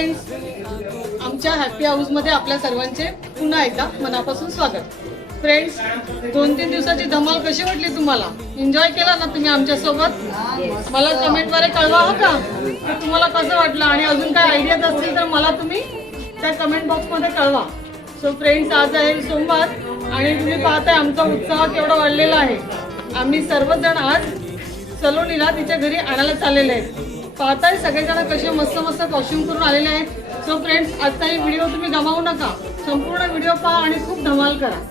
Friends, आमच्या happy हाऊसमध्ये आपल्या सर्वांचे पुन्हा एकदा मनापासून स्वागत. फ्रेंड्स, 2-3 दिवसाची धमाल कशी वाटली तुम्हाला? एन्जॉय केला ना तुम्ही आमच्यासोबत? मला कमेंटद्वारे कळवा हो का की तुम्हाला कसं वाटलं, आणि अजून काय आयडियाज असतील तर मला तुम्ही त्या कमेंट बॉक्समध्ये कळवा. सो फ्रेंड्स, आज आहे सोमवार आणि तुम्ही पाहताय आमचा उत्साह केवढा वाढलेला आहे. आम्ही सर्वजण आज सलोनीला तिच्या घरी आणायला चाललेले आहेत. पाहताय सगळेजण कसे मस्त मस्त कॉस्ट्युम करून आलेले आहेत. सो फ्रेंड्स, आजचा ही व्हिडिओ तुम्ही गमावू नका. संपूर्ण व्हिडिओ पहा आणि खूप धमाल करा.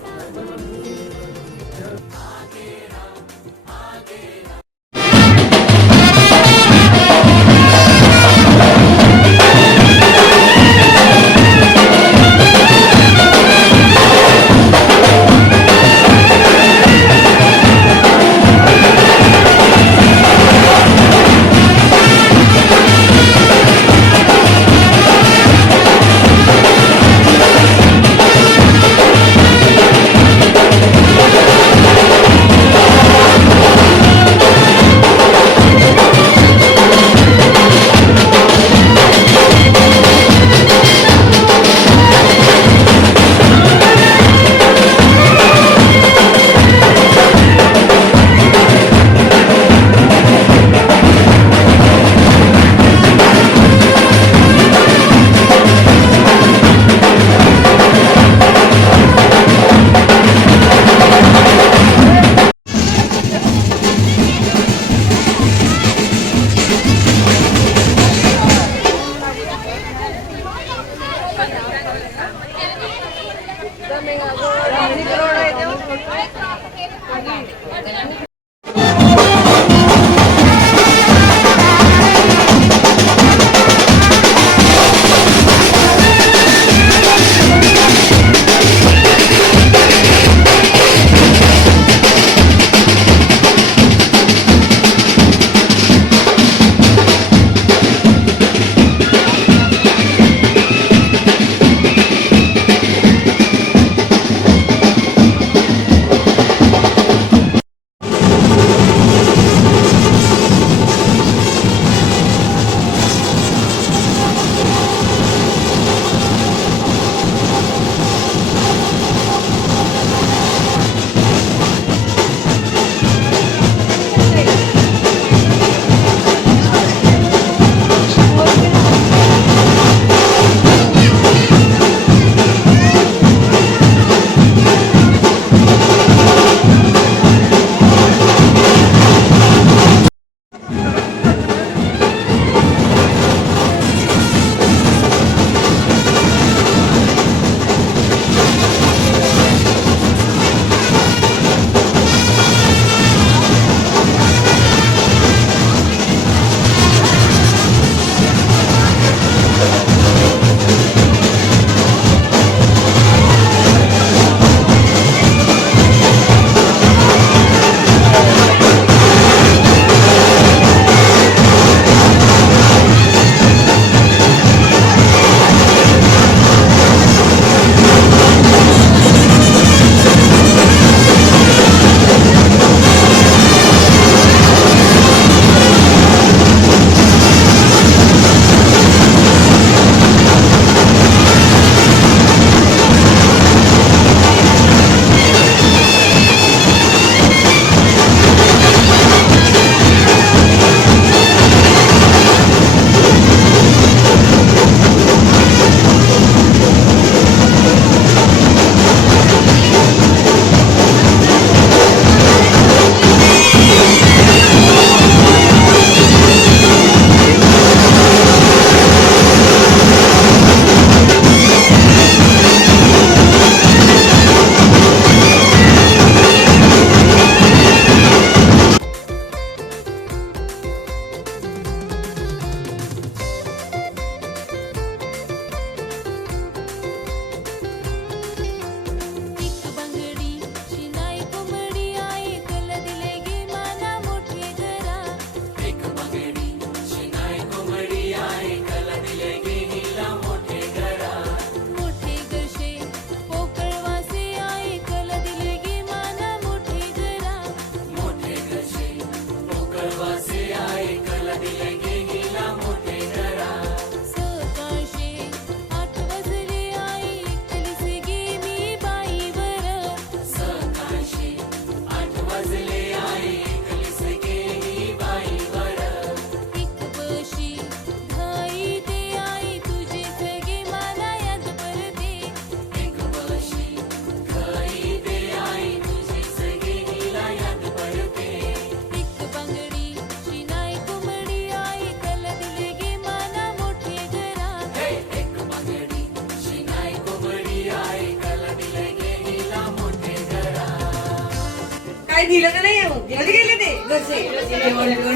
काय दिलं का नाही मग कधी गेले ते घरचे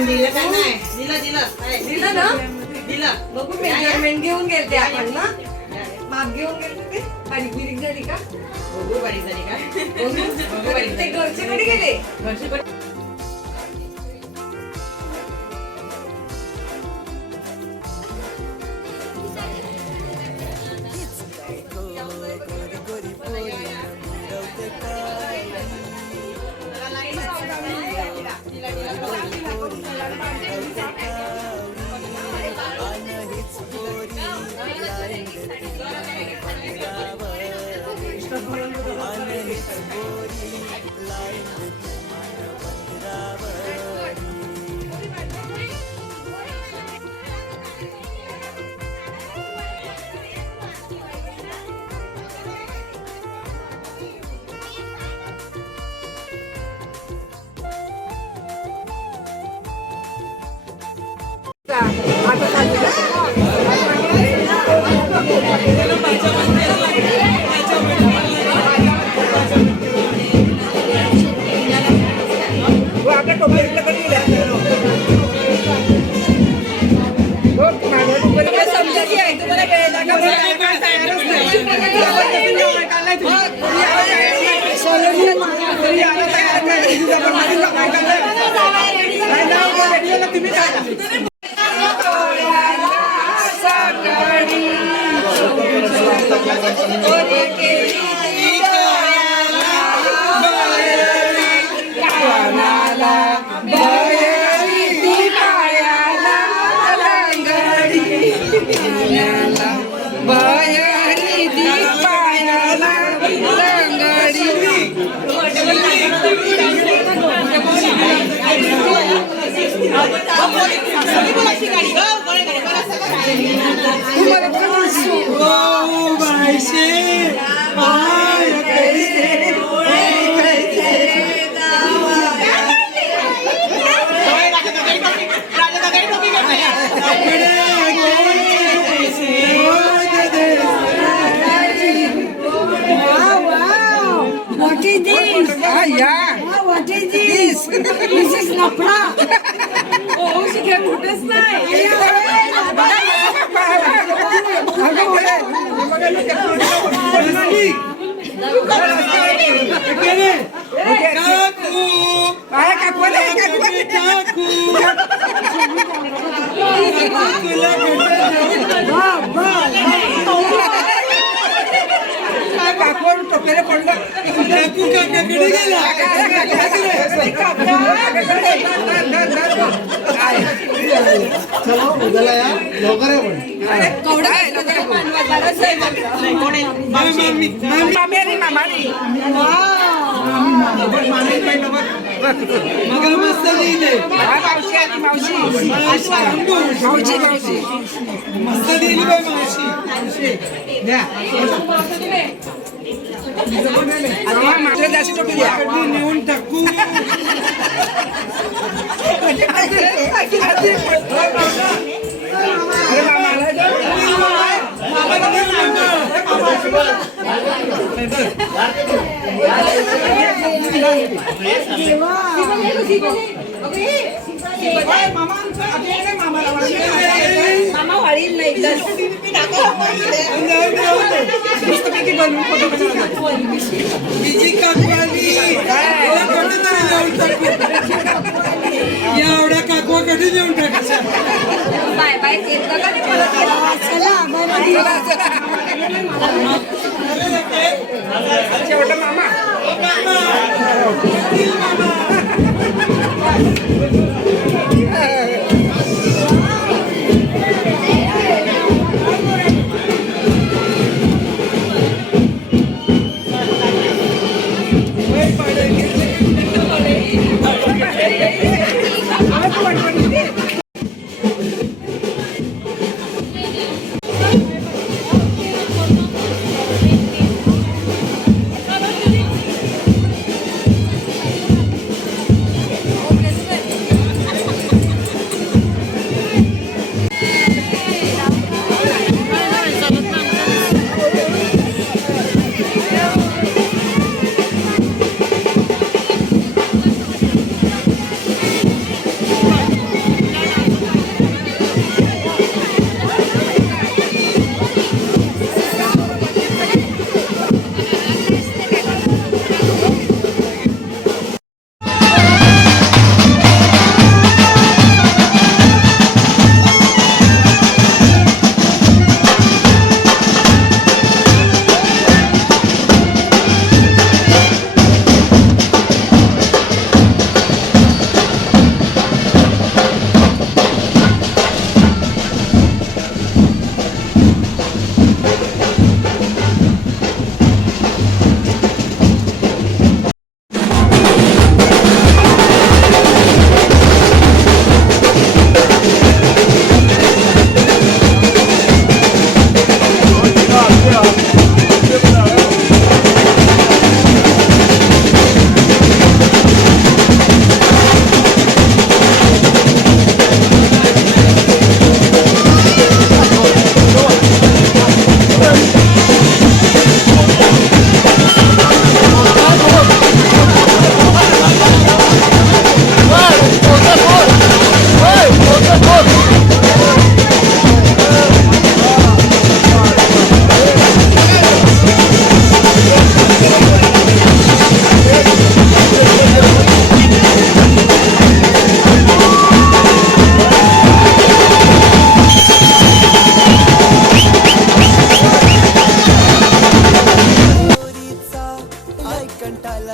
दिलं का नाही दिलं ना दिलं बघू मेजरमेंट घेऊन गेलते आपण ना माप घेऊन गेलते ते बारीक बिरीक झाली का बघू बारीक झाली का ते घरचे कधी गेले घरचे What is this? What is this? This is Napra. Oh, she can put us चलो उद्याला या लवकर आहे नेऊन टाकू मामा वाढील नाही बिजी काकवाली एवढ्या काकवा कधी देऊन टाकायच्या बाय बाय शेवट मामा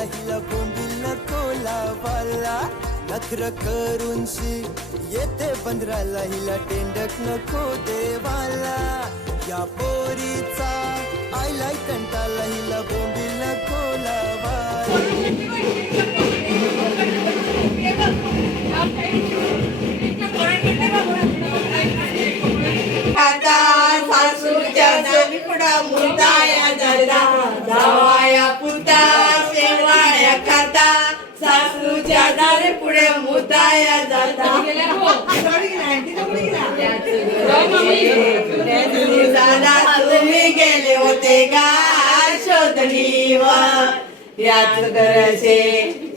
हिला बोंबील नको लावाला नखर करूनशी येते पंधराला हिला टेंडक नको देवाला या पोरीचा आईला कंटाला हिला बोंबील नको लावाला आता सासूच्या चवीकडा मुताया दादा जावाया पुता शेवाळ्या खाता सासूच्या दारे पुढे मुताया जाता दादा तुम्ही गेले होते का शोधणीवर याच घरचे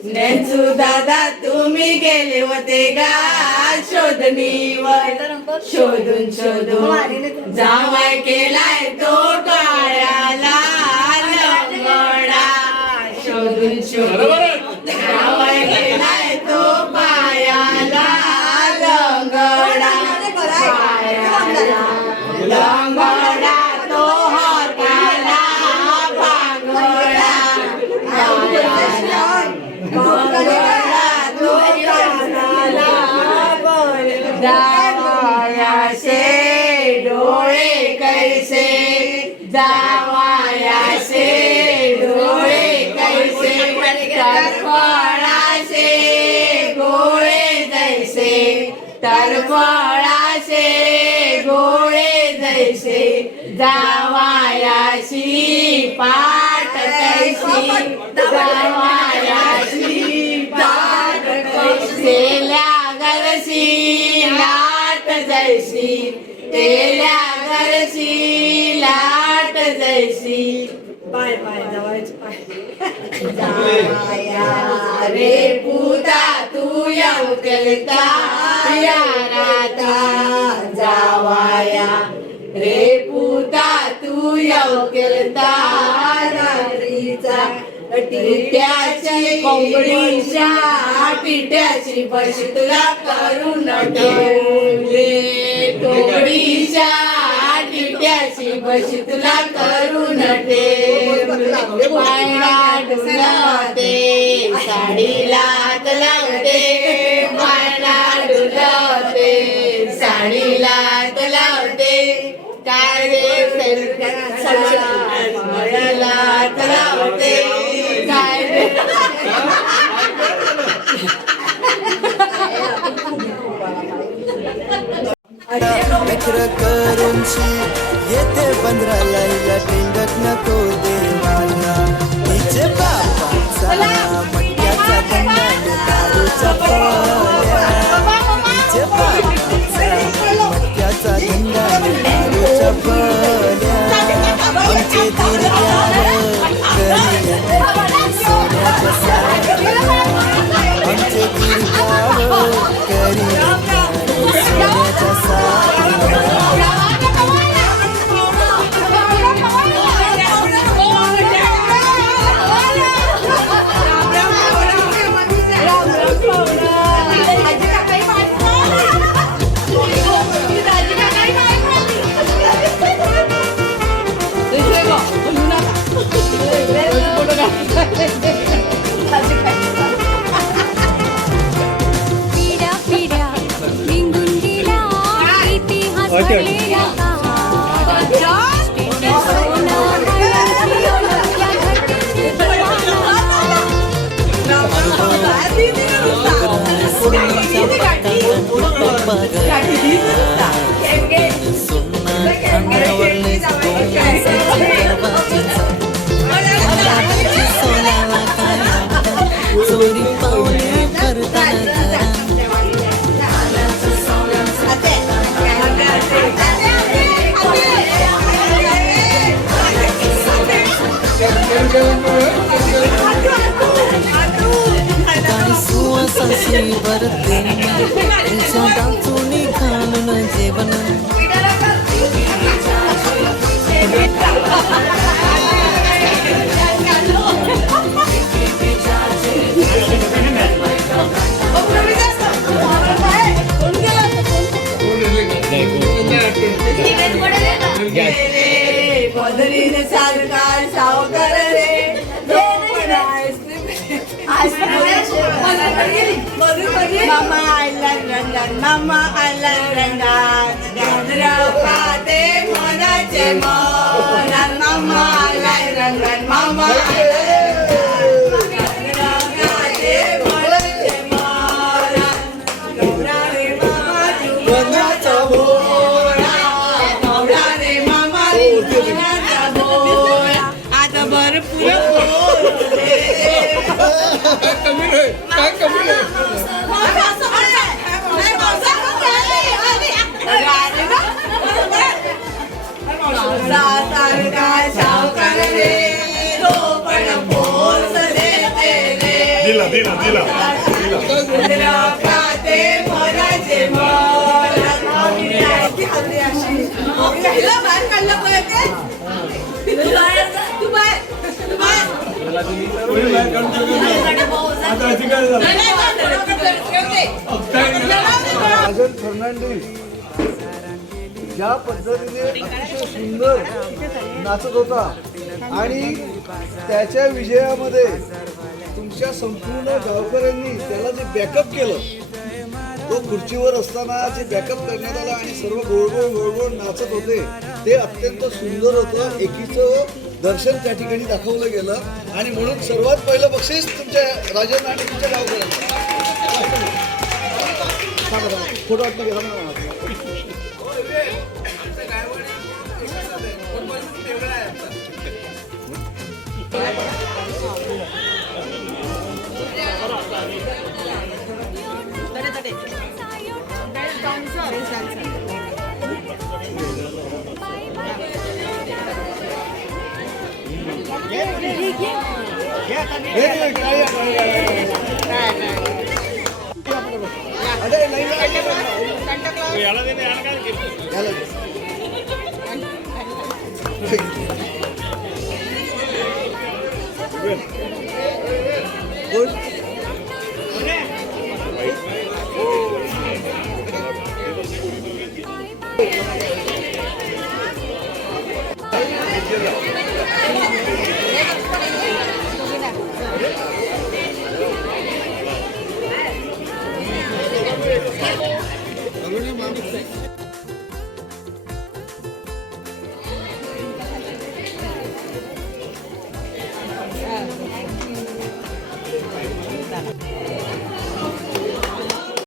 नेसू दादा तुम्ही गेले होते का शोधणीवर शोधून शोधून जावाय केलाय तो काळ्याला लंगडा शोधून शोधून जावाय केलाय तो पायाला लंगडा पायाला लंगडा तो हाताला भांगडा जावायाशे डोळे कैसे जावायाशे डोळे कैसे तरफळाशे गोळे जैसे तरफळाशे गोळे जैसे जावायाशी पाठ कैसी जावायाशी पाठ कैसी गरसी लाट जैसी तेल्या गरसी लाट जैसी पाय पाय जावायचे पाय जावाया रे पुता तू येऊ केलता याराता जावाया रे पुता तू येऊ केलता रात्रीचा टिट्याची कोंबडीच्या टिट्याची बशी तुला करून ठेवले कोंबडीच्या टिट्याची बशी तुला करून ठेवले पायला डुलवते साडीला लावते पायला डुलवते साडीला लावते काय रे सळला लावते काय रे नखर करूनशी येते पंधराला हिला टेंडक नको देवाला तिचे बापाचा मटक्याचा दंडाने दारूच्या पोल्या तिचे बापाचा मटक्याचा दंडाने दारूच्या पोल्या आमचे दीर्घ्यावर करी सोन्याच्या साड्या आमचे दीर्घ्यावर करी सोन्याच्या साड्या पिढ्या पिढ्या निघून गेला इतिहास घडलेला चोरी पावले करताना गाडी सुवासाशी भरते त्यांच्या डाचुनी घालून जेवण पदरीने सारकार सावकार रे मामा आला लंडन मामा आला लंडन चंद्रकाते मनाचे मन मामा आला लंडन मामा चंद्रकाते मनाचे मन गौरा रे मामा जीवनाचा भोळा गौरा रे मामा जीवनाचा भोळा आता भरपूर बोलते काय कमी नाही काय कमी नाही दिला दिला दिला राजन फर्नांडिस ज्या पद्धतीने अतिशय सुंदर नाचत होता आणि त्याच्या विजयामध्ये तुमच्या संपूर्ण गावकऱ्यांनी त्याला जे बॅकअप केलं, तो खुर्चीवर असताना जे बॅकअप करण्यात आला आणि सर्व गोळगोळ गोळगोळ नाचत होते ते अत्यंत सुंदर होतं. एकीचं दर्शन त्या ठिकाणी दाखवलं गेलं आणि म्हणून सर्वात पहिलं बक्षीस तुमच्या राजन आणि तुमच्या गावकऱ्यांना. फोटो वाटलं गेला ना. Bye bye